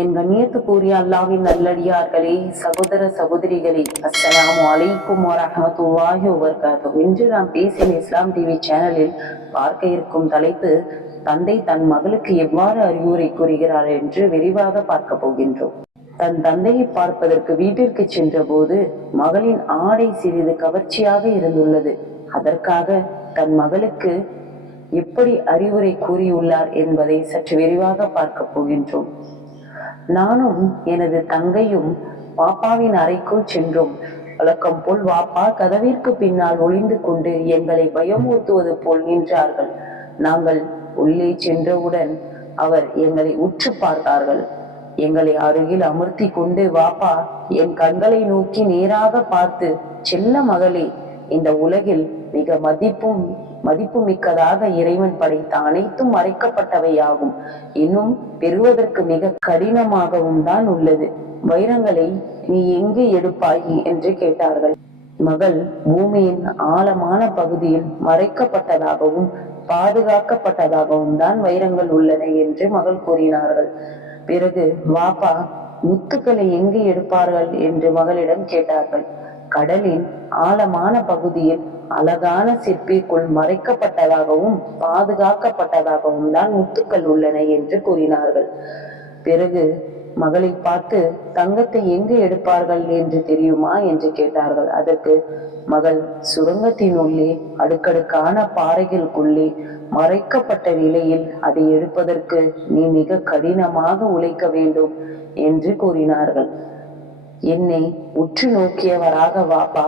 என் கண்ணியத்துக்குரிய அல்லாஹ்வின் நல்லடியார்களே, சகோதர சகோதரிகளே, அஸ்ஸலாமு அலைக்கும் வரஹ்மத்துல்லாஹி வபரகாத்துஹு. இன்று நாம் பேசிய இஸ்லாம் டிவி சேனலில் பார்க்க இருக்கும் தலைப்பு, தந்தை தன் மகளுக்கு எவ்வாறு அறிவுரை கூறுகிறார் என்று விரிவாக பார்க்க போகின்றோம். தன் தந்தையை பார்ப்பதற்கு வீட்டிற்கு சென்ற போது மகளின் ஆடை சிறிது கவர்ச்சியாக இருந்துள்ளது. அதற்காக தன் மகளுக்கு எப்படி அறிவுரை கூறியுள்ளார் என்பதை சற்று விரிவாக பார்க்க போகின்றோம். நானும் எனது தங்கையும் வாப்பாவின் அறைக்குள் சென்றோம். வழக்கம் போல் வாப்பா கதவிற்கு பின்னால் ஒளிந்து கொண்டு எங்களை பயமுறுத்துவது போல் நின்றார்கள். நாங்கள் உள்ளே சென்றவுடன் அவர் எங்களை உற்று பார்த்தார்கள். எங்களை அருகில் அமர்த்தி கொண்டு, வாப்பா என் கண்களை நோக்கி நேராக பார்த்து, செல்ல மகளே, இந்த உலகில் மிக மதிப்பு மிக்கதாக இறைவன் படைத்த அனைத்தும் மறைக்கப்பட்டவையாகும். இன்னும் பெறுவதற்கு மிக கடினமாகவும் தான் உள்ளது. வைரங்களை நீ எங்கு எடுப்பாய் என்று கேட்டார்கள். மகள், பூமியின் ஆழமான பகுதியில் மறைக்கப்பட்டதாகவும் பாதுகாக்கப்பட்டதாகவும் தான் வைரங்கள் உள்ளன என்று மகள் கூறினார்கள். பிறகு வாப்பா முத்துக்களை எங்கு எடுப்பார்கள் என்று மகளிடம் கேட்டார்கள். கடலின் ஆழமான பகுதியில் அழகான சிற்பிக்குள் மறைக்கப்பட்டதாகவும் பாதுகாக்கப்பட்டதாகவும் தான் முத்துக்கள் உள்ளன என்று கூறினார்கள். பிறகு மகளை பார்த்து, தங்கத்தை எங்கு எடுப்பார்கள் என்று தெரியுமா என்று கேட்டார்கள். அதற்கு மகள், சுரங்கத்தினுள்ளே அடுக்கடுக்கான பாறைகளுக்குள்ளே மறைக்கப்பட்ட நிலையில் அதை எடுப்பதற்கு நீ மிக கடினமாக உழைக்க வேண்டும் என்று கூறினார்கள். என்னை உற்று நோக்கியவராக, வாப்பா,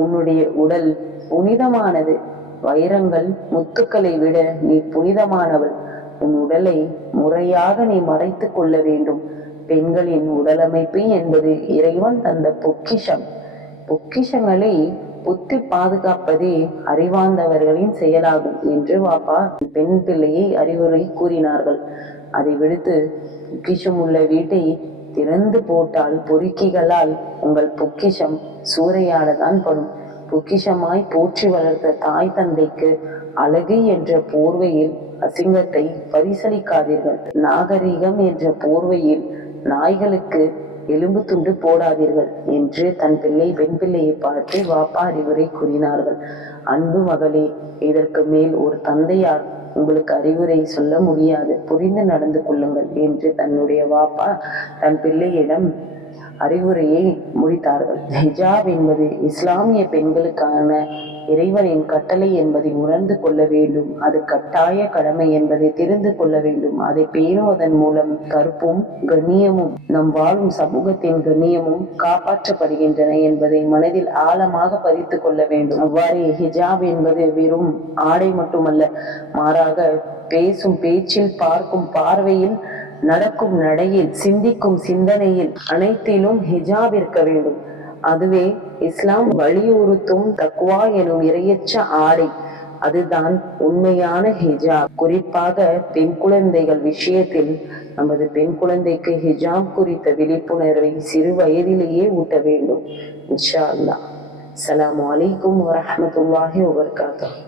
உன்னுடைய உடல் புனிதமானது. வைரங்கள் முத்துக்களை விட நீ புனிதமானவள். உன் உடலை முறையாக நீ மறைத்து கொள்ள வேண்டும். பெண்களின் உடலமைப்பு என்பது இறைவன் தந்த பொக்கிஷம். பொக்கிஷங்களை புத்தி பாதுகாப்பதே அறிவார்ந்தவர்களின் செயலாகும் என்று வாப்பா பெண் பிள்ளையை அறிவுரை கூறினார்கள். அதை விடுத்து, பொக்கிஷம் உள்ள வீட்டை திறந்து போட்டால் பொறுக்கிகளால் உங்கள் பொக்கிஷம் சூறையாடத்தான் படும். பொக்கிஷமாய் போற்றி வளர்த்த தாய் தந்தைக்கு அழகு என்ற போர்வையில் அசிங்கத்தை பரிசளிக்காதீர்கள். நாகரிகம் என்ற போர்வையில் நாய்களுக்கு எலும்பு துண்டு போடாதீர்கள் என்று தன் பெண் பிள்ளையை பார்த்து வாப்பா அறிவுரை கூறினார்கள். அன்பு மகளே, இதற்கு மேல் ஒரு தந்தையார் உங்களுக்கு அறிவுரை சொல்ல முடியாது. புரிந்து நடந்து கொள்ளுங்கள் என்று தன்னுடைய வாப்பா தன் பிள்ளையிடம் அறிவுரையை முடித்தார்கள். ஹிஜாப் என்பது இஸ்லாமிய பெண்களுக்கான இறைவனின் கட்டளை என்பதை உணர்ந்து கொள்ள வேண்டும். அது கட்டாய கடமை என்பதை தெரிந்து கொள்ள வேண்டும். அதை பேணுவதன் மூலம் கற்பும் கண்ணியமும், நம் வாழும் சமூகத்தின் கண்ணியமும் காப்பாற்றப்படுகின்றன என்பதை மனதில் ஆழமாக பதித்து கொள்ள வேண்டும். அவ்வாறே ஹிஜாப் என்பது வெறும் ஆடை மட்டுமல்ல, மாறாக பேசும் பேச்சில், பார்க்கும் பார்வையில், நடக்கும் நடையில், சிந்திக்கும் சிந்தனையில், அனைத்திலும் ஹிஜாப் இருக்க வேண்டும். அதுவே இஸ்லாம் வலியுறுத்தும் தக்வா எனும் இரையற்ற ஆடை. அதுதான் உண்மையான ஹிஜாப். குறிப்பாக பெண் குழந்தைகள் விஷயத்தில் நமது பெண் குழந்தைக்கு ஹிஜாப் குறித்த விழிப்புணர்வை சிறு வயதிலேயே ஊட்ட வேண்டும். இன்ஷா அல்லாஹ். அஸ்ஸலாமு அலைக்கும் வரஹ்மத்துல்லாஹி வபரகாத்துஹு.